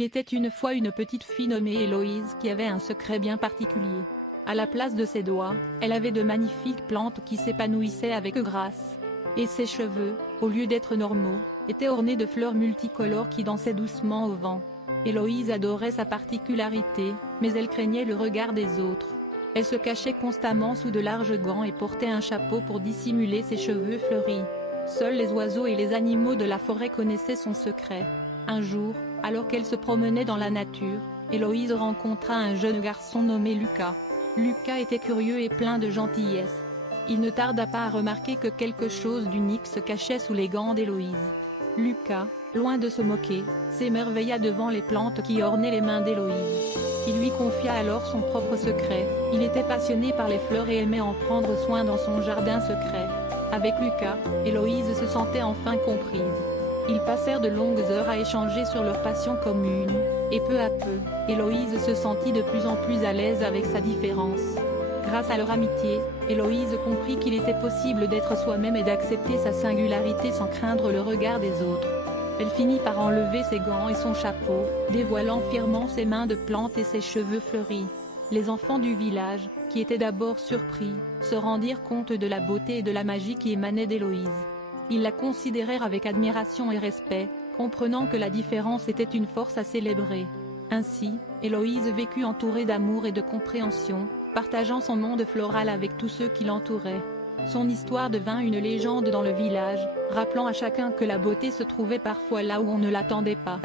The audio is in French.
Il était une fois une petite fille nommée Héloïse qui avait un secret bien particulier. À la place de ses doigts, elle avait de magnifiques plantes qui s'épanouissaient avec grâce. Et ses cheveux, au lieu d'être normaux, étaient ornés de fleurs multicolores qui dansaient doucement au vent. Héloïse adorait sa particularité, mais elle craignait le regard des autres. Elle se cachait constamment sous de larges gants et portait un chapeau pour dissimuler ses cheveux fleuris. Seuls les oiseaux et les animaux de la forêt connaissaient son secret. Un jour, alors qu'elle se promenait dans la nature, Héloïse rencontra un jeune garçon nommé Lucas. Lucas était curieux et plein de gentillesse. Il ne tarda pas à remarquer que quelque chose d'unique se cachait sous les gants d'Héloïse. Lucas, loin de se moquer, s'émerveilla devant les plantes qui ornaient les mains d'Héloïse. Il lui confia alors son propre secret. Il était passionné par les fleurs et aimait en prendre soin dans son jardin secret. Avec Lucas, Héloïse se sentait enfin comprise. Ils passèrent de longues heures à échanger sur leur passion commune, et peu à peu, Héloïse se sentit de plus en plus à l'aise avec sa différence. Grâce à leur amitié, Héloïse comprit qu'il était possible d'être soi-même et d'accepter sa singularité sans craindre le regard des autres. Elle finit par enlever ses gants et son chapeau, dévoilant fièrement ses mains de plante et ses cheveux fleuris. Les enfants du village, qui étaient d'abord surpris, se rendirent compte de la beauté et de la magie qui émanait d'Héloïse. Ils la considérèrent avec admiration et respect, comprenant que la différence était une force à célébrer. Ainsi, Héloïse vécut entourée d'amour et de compréhension, partageant son monde floral avec tous ceux qui l'entouraient. Son histoire devint une légende dans le village, rappelant à chacun que la beauté se trouvait parfois là où on ne l'attendait pas.